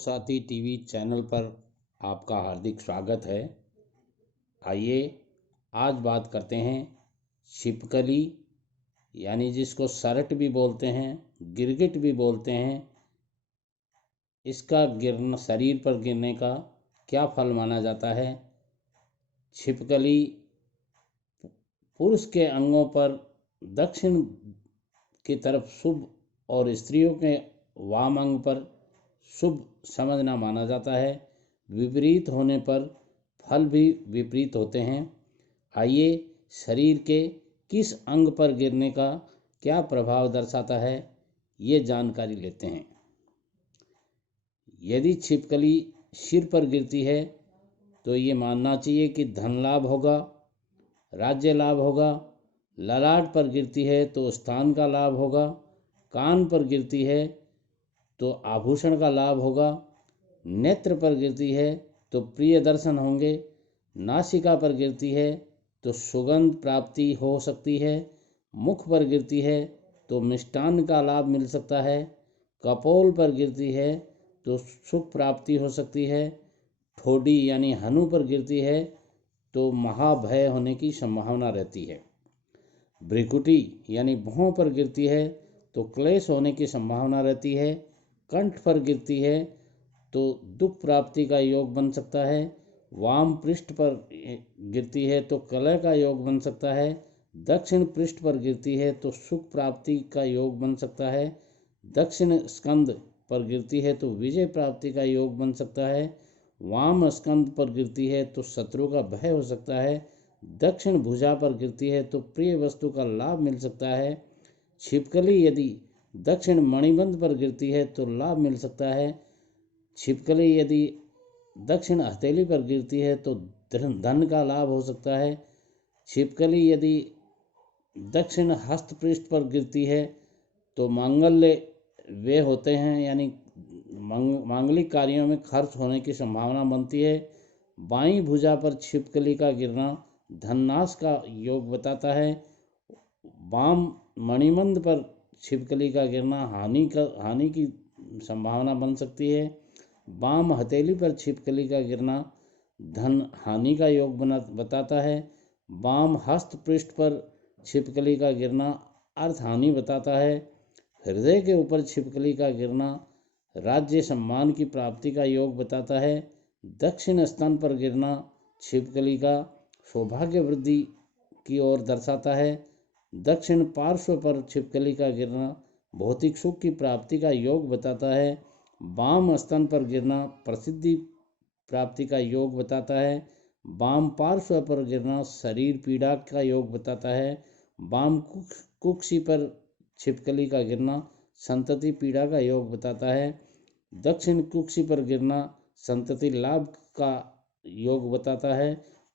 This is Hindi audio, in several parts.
साथी टीवी चैनल पर आपका हार्दिक स्वागत है। आइए आज बात करते हैं छिपकली यानी जिसको सरट भी बोलते हैं, गिरगिट भी बोलते हैं। इसका गिरना शरीर पर गिरने का क्या फल माना जाता है। छिपकली पुरुष के अंगों पर दक्षिण की तरफ शुभ और स्त्रियों के वाम अंग पर शुभ समझना माना जाता है। विपरीत होने पर फल भी विपरीत होते हैं। आइए शरीर के किस अंग पर गिरने का क्या प्रभाव दर्शाता है, ये जानकारी लेते हैं। यदि छिपकली सिर पर गिरती है तो ये मानना चाहिए कि धन लाभ होगा, राज्य लाभ होगा। ललाट पर गिरती है तो स्थान का लाभ होगा। कान पर गिरती है तो आभूषण का लाभ होगा। नेत्र पर गिरती है तो प्रिय दर्शन होंगे। नासिका पर गिरती है तो सुगंध प्राप्ति हो सकती है। मुख पर गिरती है तो मिष्टान्न का लाभ मिल सकता है। कपोल पर गिरती है तो सुख प्राप्ति हो सकती है। ठोडी यानी हनु पर गिरती है तो महाभय होने की संभावना रहती है। भ्रिकुटी यानी भौं पर गिरती है तो क्लेश होने की संभावना रहती है। कंठ पर गिरती है तो दुख प्राप्ति का योग बन सकता है। वाम पृष्ठ पर गिरती है तो कलह का योग बन सकता है। दक्षिण पृष्ठ पर गिरती है तो सुख प्राप्ति का योग बन सकता है। दक्षिण स्कंद पर गिरती है तो विजय प्राप्ति का योग बन सकता है। वाम स्कंद पर गिरती है तो शत्रु का भय हो सकता है। दक्षिण भुजा पर गिरती है तो प्रिय वस्तु का लाभ मिल सकता है। छिपकली यदि दक्षिण मणिबंध पर गिरती है तो लाभ मिल सकता है। छिपकली यदि दक्षिण हथेली पर गिरती है तो धन का लाभ हो सकता है। छिपकली यदि दक्षिण हस्त पृष्ठ पर गिरती है तो मांगल्य वे होते हैं, यानी मांगलिक कार्यों में खर्च होने की संभावना बनती है। बाईं भुजा पर छिपकली का गिरना धननाश का योग बताता है। वाम मणिबंध पर छिपकली का गिरना हानि की संभावना बन सकती है। वाम हथेली पर छिपकली का गिरना धन हानि का योग बताता है। वाम हस्त पृष्ठ पर छिपकली का गिरना अर्थ हानि बताता है। हृदय के ऊपर छिपकली का गिरना राज्य सम्मान की प्राप्ति का योग बताता है। दक्षिण स्तन पर गिरना छिपकली का सौभाग्य वृद्धि की ओर दर्शाता है। दक्षिण पार्श्व पर छिपकली का गिरना भौतिक सुख की प्राप्ति का योग बताता है। वाम स्तन पर गिरना प्रसिद्धि प्राप्ति का योग बताता है। वाम पार्श्व पर गिरना शरीर पीड़ा का योग बताता है। वाम कुक्षी पर छिपकली का गिरना संतति पीड़ा का योग बताता है। दक्षिण कुक्षी पर गिरना संतति लाभ का योग बताता है।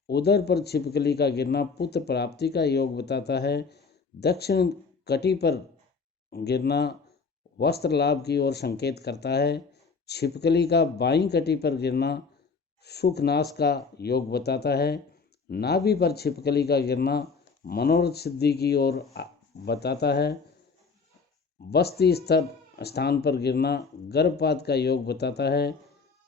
उदर पर छिपकली का गिरना पुत्र प्राप्ति का योग बताता है। दक्षिण कटी पर गिरना वस्त्र लाभ की ओर संकेत करता है। छिपकली का बाईं कटी पर गिरना सुख नाश का योग बताता है। नाभि पर छिपकली का गिरना मनोरथ सिद्धि की ओर बताता है। बस्ती स्थान पर गिरना गर्भपात का योग बताता है।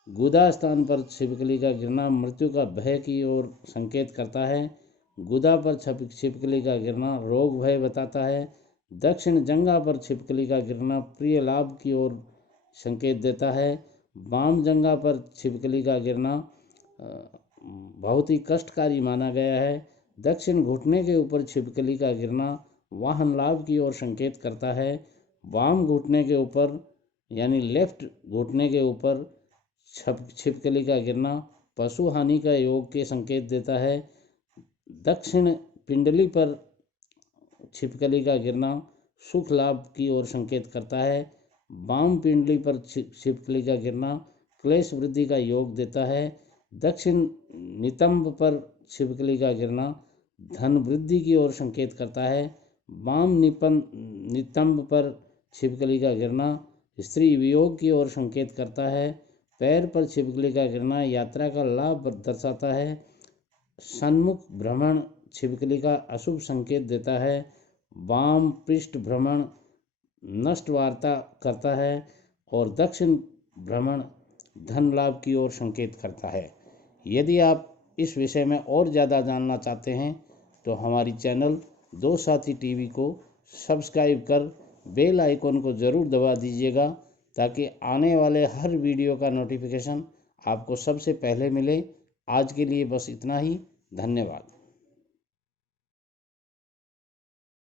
गुदा स्थान पर छिपकली का गिरना मृत्यु का भय की ओर संकेत करता है। गुदा पर छिपकली का गिरना रोग भय बताता है। दक्षिण जंघा पर छिपकली का गिरना प्रिय लाभ की ओर संकेत देता है। वाम जंघा पर छिपकली का गिरना बहुत ही कष्टकारी माना गया है। दक्षिण घुटने के ऊपर छिपकली का गिरना वाहन लाभ की ओर संकेत करता है। वाम घुटने के ऊपर यानी लेफ्ट घुटने के ऊपर छिपकली का गिरना पशु हानि का योग के संकेत देता है। दक्षिण पिंडली पर छिपकली का गिरना सुख लाभ की ओर संकेत करता है। वाम पिंडली पर छिपकली का गिरना क्लेश वृद्धि का योग देता है। दक्षिण नितंब पर छिपकली का गिरना धन वृद्धि की ओर संकेत करता है। वाम नितंब पर छिपकली का गिरना स्त्री वियोग की ओर संकेत करता है। पैर पर छिपकली का गिरना यात्रा का लाभ दर्शाता है। सन्मुख भ्रमण छिपकली का अशुभ संकेत देता है। वाम पृष्ठ भ्रमण नष्ट वार्ता करता है और दक्षिण भ्रमण धन लाभ की ओर संकेत करता है। यदि आप इस विषय में और ज़्यादा जानना चाहते हैं तो हमारी चैनल दो साथी टीवी को सब्सक्राइब कर बेल आइकन को ज़रूर दबा दीजिएगा, ताकि आने वाले हर वीडियो का नोटिफिकेशन आपको सबसे पहले मिले। आज के लिए बस इतना ही। धन्यवाद।